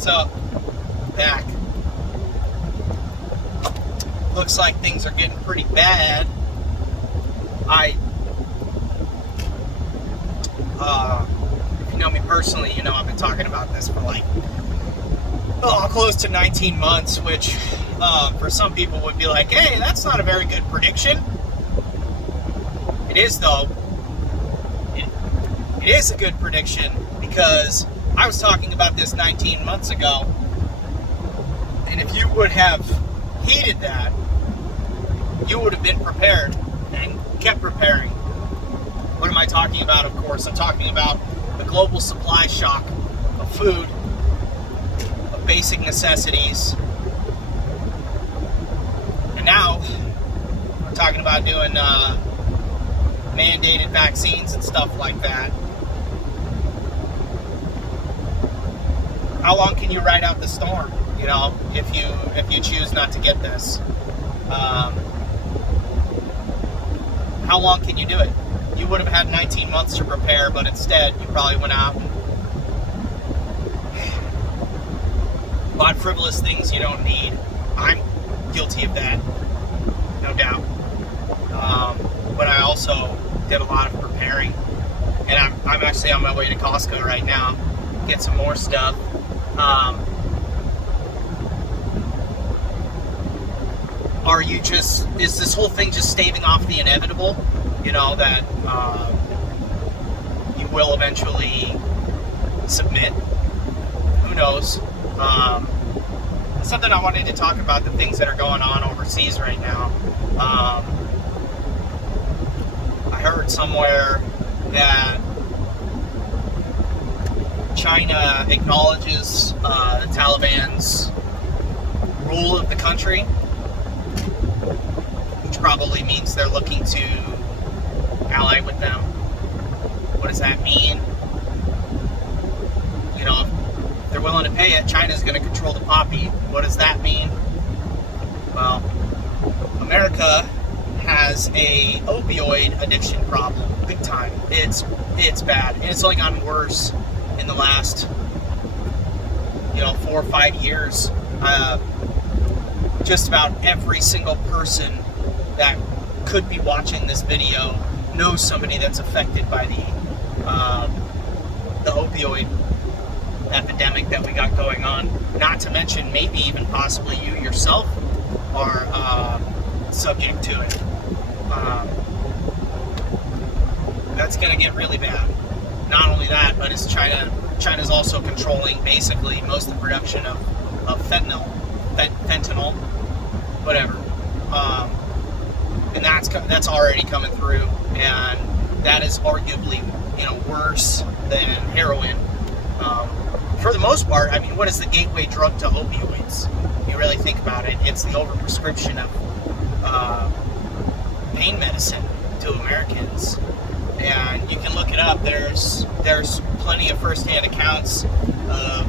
What's up? Back. Looks like things are getting pretty bad. If you know me personally, you know I've been talking about this for like close to 19 months, which for some people would be like, hey, that's not a very good prediction. It is, though. It is a good prediction because I was talking about this 19 months ago, and if you would have heeded that, you would have been prepared and kept preparing. What am I talking about? Of course, I'm talking about the global supply shock of food, of basic necessities. And now we're talking about doing mandated vaccines and stuff like that. How long can you ride out the storm? You know, if you choose not to get this, how long can you do it? You would have had 19 months to prepare, but instead you probably went out and bought frivolous things you don't need. I'm guilty of that, no doubt. But I also did a lot of preparing, and I'm actually on my way to Costco right now, get some more stuff. Is this whole thing just staving off the inevitable? You know, that you will eventually submit? Who knows? Something I wanted to talk about, the things that are going on overseas right now. I heard somewhere that China acknowledges the Taliban's rule of the country, which probably means they're looking to ally with them. What does that mean? You know, if they're willing to pay it, China's going to control the poppy. What does that mean? Well, America has a opioid addiction problem, big time. It's bad, and it's only gotten worse in the last 4 or 5 years. Just about every single person that could be watching this video knows somebody that's affected by the opioid epidemic that we got going on. Not to mention, maybe even possibly you yourself are subject to it. That's going to get really bad. Not only that, but it's China's also controlling basically most of the production of fentanyl, whatever. And that's already coming through, and that is arguably worse than heroin. For the most part, I mean, what is the gateway drug to opioids? If you really think about it, it's the overprescription of pain medicine to Americans. And you can look it up. There's plenty of firsthand accounts of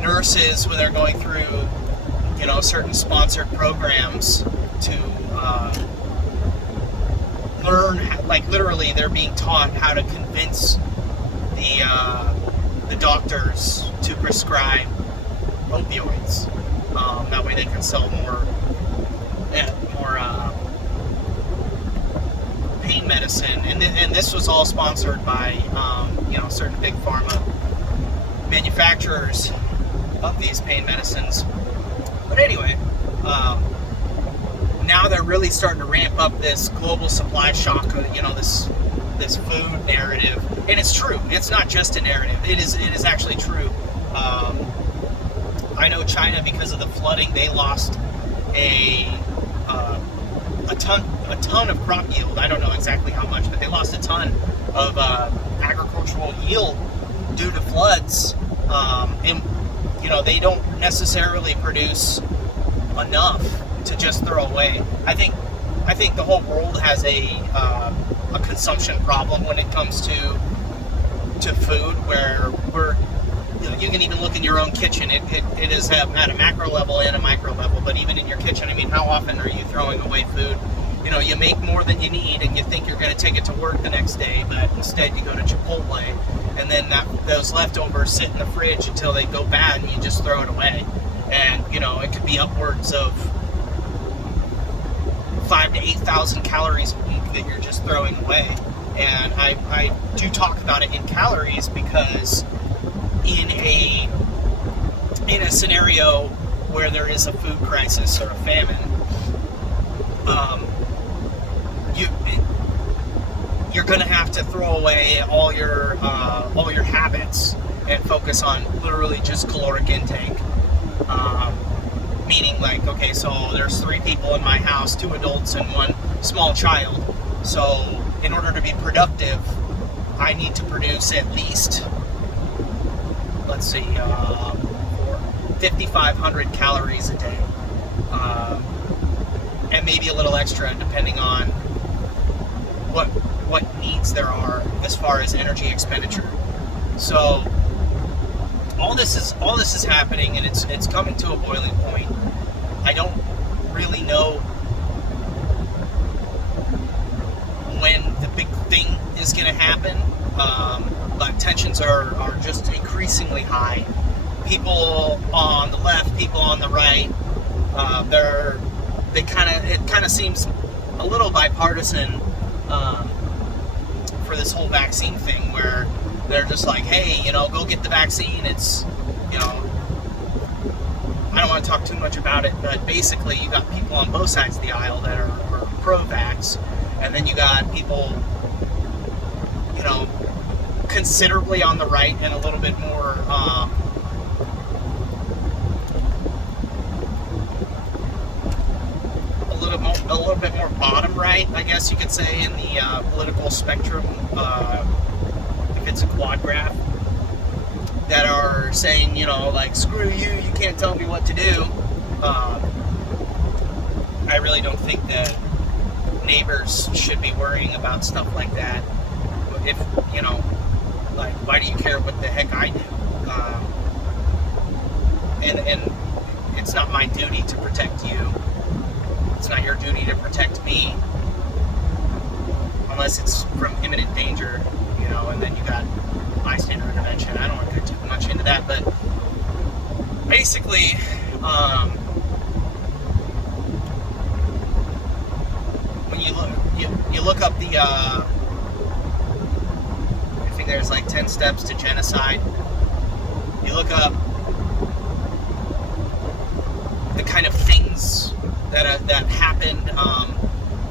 nurses when they're going through certain sponsored programs to learn, like literally they're being taught how to convince the doctors to prescribe opioids. That way they can sell more pain medicine, and this was all sponsored by certain big pharma manufacturers of these pain medicines. But anyway, now they're really starting to ramp up this global supply shock, this food narrative, and it's true. It's not just a narrative. It is actually true. I know China, because of the flooding, they lost a ton of crop yield. I don't know exactly how much, but they lost a ton of agricultural yield due to floods. And they don't necessarily produce enough to just throw away. I think the whole world has a consumption problem when it comes to food, where you can even look in your own kitchen. It is at a macro level and a micro level, but even in your kitchen, I mean, how often are you throwing away food? You make more than you need, and you think you're going to take it to work the next day, but instead you go to Chipotle and then those leftovers sit in the fridge until they go bad, and you just throw it away. And it could be upwards of 5,000 to 8,000 calories a week that you're just throwing away. And I do talk about it in calories because in a scenario where there is a food crisis or a famine, you're going to have to throw away all your habits and focus on literally just caloric intake. Meaning, like, okay, so there's 3 people in my house, 2 adults and 1 small child. So in order to be productive, I need to produce at least, let's see, 5,500 calories a day. And maybe a little extra depending on what needs there are as far as energy expenditure. So all this is happening, and it's coming to a boiling point. I don't really know when the big thing is going to happen, but tensions are just increasingly high. People on the left, people on the right, it kind of seems a little bipartisan for this whole vaccine thing, where they're just like, hey, go get the vaccine. It's, I don't want to talk too much about it, but basically you got people on both sides of the aisle that are pro-vax, and then you got people, considerably on the right and a little bit more, a little bit more bottom right, I guess you could say, in the political spectrum, if it's a quad graph, that are saying, like, screw you, you can't tell me what to do. I really don't think that neighbors should be worrying about stuff like that. If, like, why do you care what the heck I do? And it's not my duty to protect you. It's not your duty to protect me, unless it's from imminent danger, and then you got bystander intervention. I don't want to get too much into that, but basically, when you look up the, I think there's like 10 steps to genocide. You look up the kind of things that happened.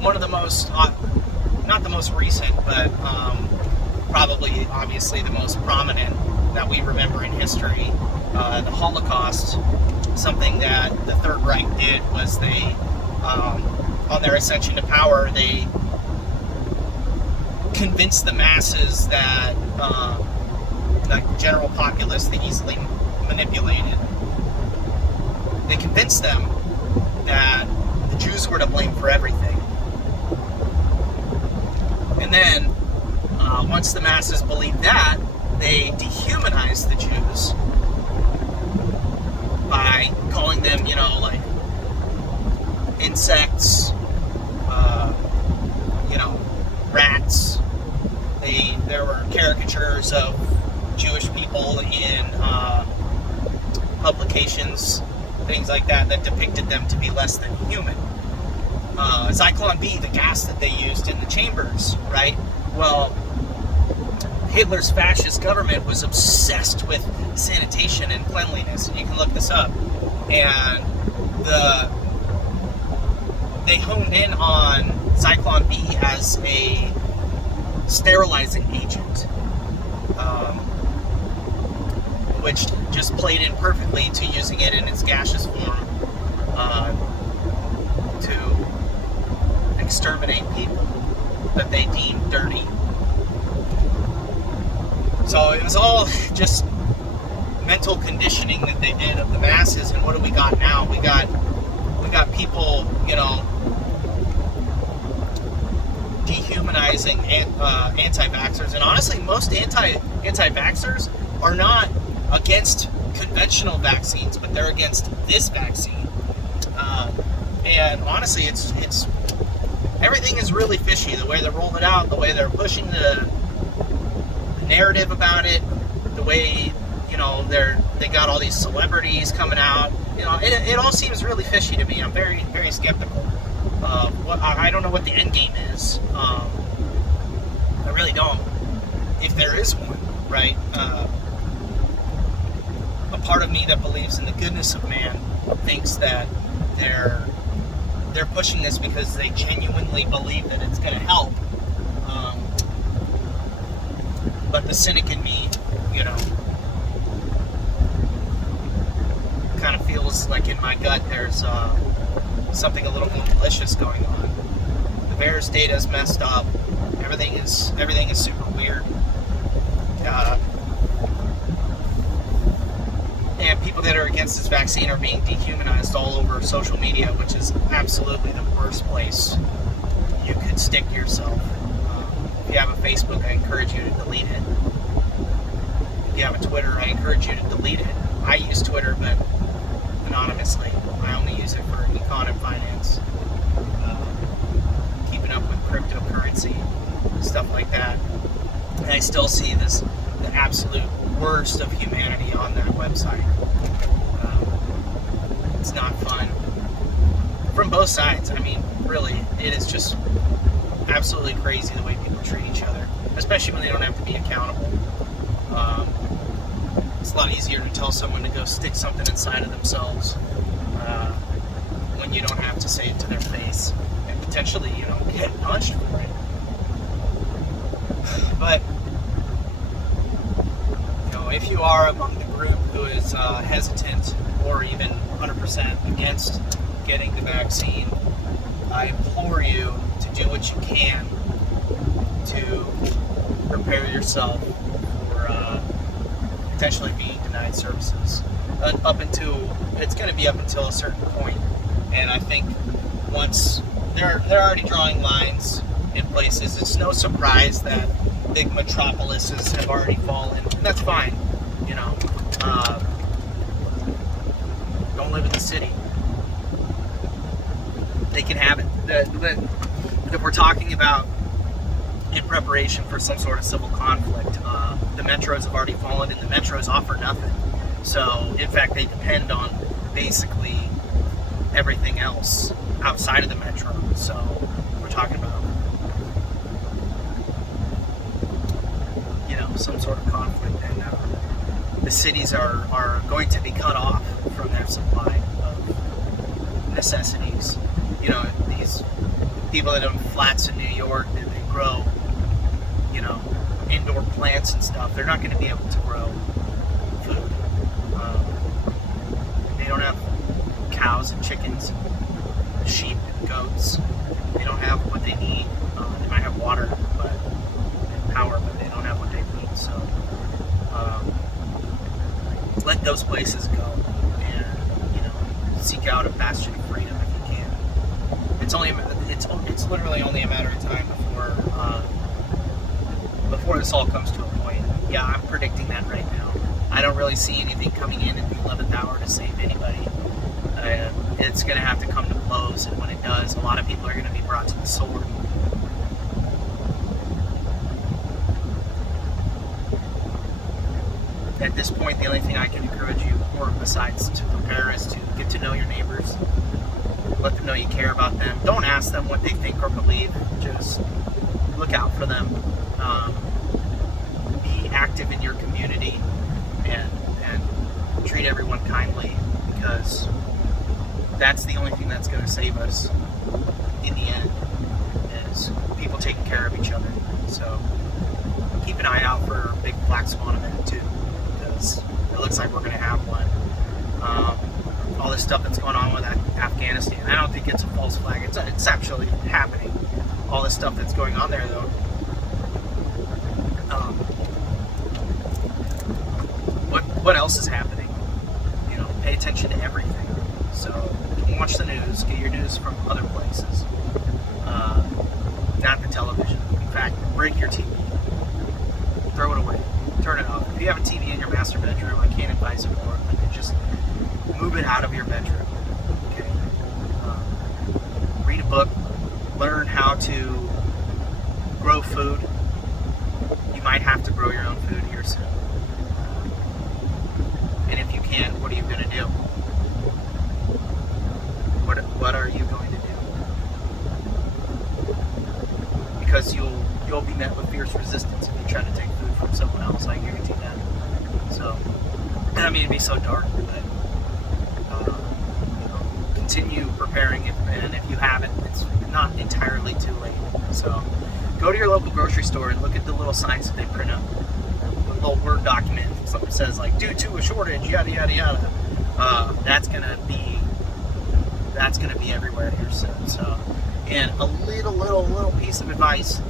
One of the most, not the most recent, but probably, obviously, the most prominent that we remember in history, the Holocaust. Something that the Third Reich did was they, on their ascension to power, they convinced the masses that, the general populace, they easily manipulated. They convinced them that the Jews were to blame for everything. And then, once the masses believed that, they dehumanized the Jews by calling them, like, insects, rats. There were caricatures of Jewish people in publications, things like that depicted them to be less than human. Zyklon B, the gas that they used in the chambers, right? Well, Hitler's fascist government was obsessed with sanitation and cleanliness. You can look this up. And they honed in on Zyklon B as a sterilizing agent, which just played in perfectly to using it in its gaseous form to exterminate people that they deemed dirty. So it was all just mental conditioning that they did of the masses. And what do we got now? We got people, dehumanizing anti-vaxxers. And honestly, most anti-vaxxers are not against conventional vaccines, but they're against this vaccine. And honestly, it's everything is really fishy. The way they rolled it out, the way they're pushing the narrative about it, the way, they got all these celebrities coming out. It all seems really fishy to me. I'm very, very skeptical. I don't know what the end game is. I really don't. If there is one, right? A part of me that believes in the goodness of man thinks that they're pushing this because they genuinely believe that it's going to help. But the cynic in me, kind of feels like in my gut there's something a little more malicious going on. The VAERS data is messed up. Everything is super weird. And people that are against this vaccine are being dehumanized all over social media, which is absolutely the worst place you could stick yourself. If you have a Facebook, I encourage you to delete it. If you have a Twitter, I encourage you to delete it. I use Twitter, but anonymously. I only use it for econ and finance, keeping up with cryptocurrency, stuff like that. And I still see the absolute worst of humanity on that website. It's not fun. From both sides. I mean, really, it is just absolutely crazy the way people treat each other, especially when they don't have to be accountable. It's a lot easier to tell someone to go stick something inside of themselves when you don't have to say it to their face and potentially, get punched for it. But, if you are among the group who is hesitant or even 100% against getting the vaccine, I implore you to do what you can to prepare yourself for potentially being denied services. It's going to be up until a certain point, and I think once they're already drawing lines in places, it's no surprise that big metropolises have already fallen, and that's fine. Don't live in the city. They can have it. If we're talking about in preparation for some sort of civil conflict, the metros have already fallen, and the metros offer nothing. So, in fact, they depend on basically everything else outside of the metro. So, we're talking about, some sort of conflict, and the cities are going to be cut off from their supply of necessities. These people that own flats in New York, that they grow, indoor plants and stuff, they're not going to be able to grow food. They don't have cows and chickens, and sheep and goats. They don't have what they need. They might have water, and power, but they don't have what they need. So let those places go, and seek out a bastion of freedom if you can. It's literally only a matter of time before this all comes to a point. Yeah, I'm predicting that right now. I don't really see anything coming in at the 11th hour to save anybody. It's going to have to come to blows, and when it does, a lot of people are going to be brought to the sword. At this point, the only thing I can encourage you, or besides to prepare, is to get to know your neighbors. Let them know you care about them. Don't ask them what they think or believe. Just look out for them. Be active in your community, and treat everyone kindly, because that's the only thing that's going to save us in the end, is people taking care of each other. So keep an eye out for a big black swan event too, because it looks like we're going to have one. All this stuff that's going on with Afghanistan, I don't think it's a false flag. It's actually happening. All this stuff that's going on there, though. What else is happening? Pay attention to everything. So don't watch the news. Get your news from other places, not the television. In fact, break your TV, throw it away, turn it off. If you have a TV in your master bedroom, I can't advise it more. Just move it out of your bedroom. Okay. Read a book. Learn how to grow food. You might have to grow your own food. And what are you going to do? What are you going to do? Because you'll be met with fierce resistance if you try to take food from someone else. I guarantee that. So, I don't mean to be so dark, but continue preparing, and if you haven't, it's not entirely too late. So, go to your local grocery store and look at the little signs that they print up. A little Word document. Something says like due to a shortage, yada yada yada. That's gonna be everywhere here soon. So, and a little piece of advice: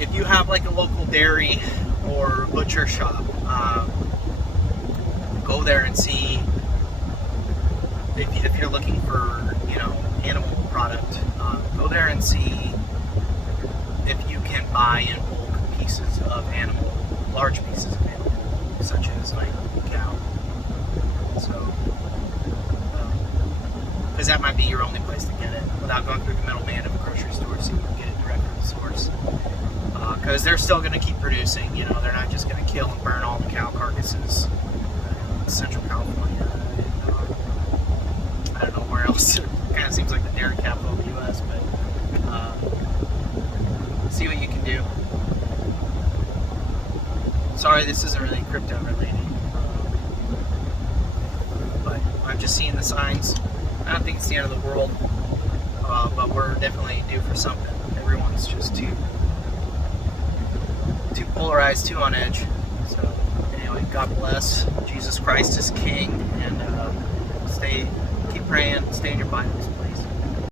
if you have like a local dairy or butcher shop, go there and see if you're looking for animal product. Go there and see if you can buy in bulk pieces of animal, large pieces of animal, such as like cow. So, because that might be your only place to get it without going through the middleman of a grocery store, so you can get it direct from the source. Because they're still going to keep producing. They're not just going to kill and burn all the cow carcasses in Central California. I don't know where else. It kind of seems like the dairy capital of the U.S., but see what you can do. Sorry, this isn't really crypto related, but I'm just seeing the signs. I don't think it's the end of the world, but we're definitely due for something. Everyone's just too polarized, too on edge. So anyway, God bless. Jesus Christ is King, and keep praying, stay in your Bibles.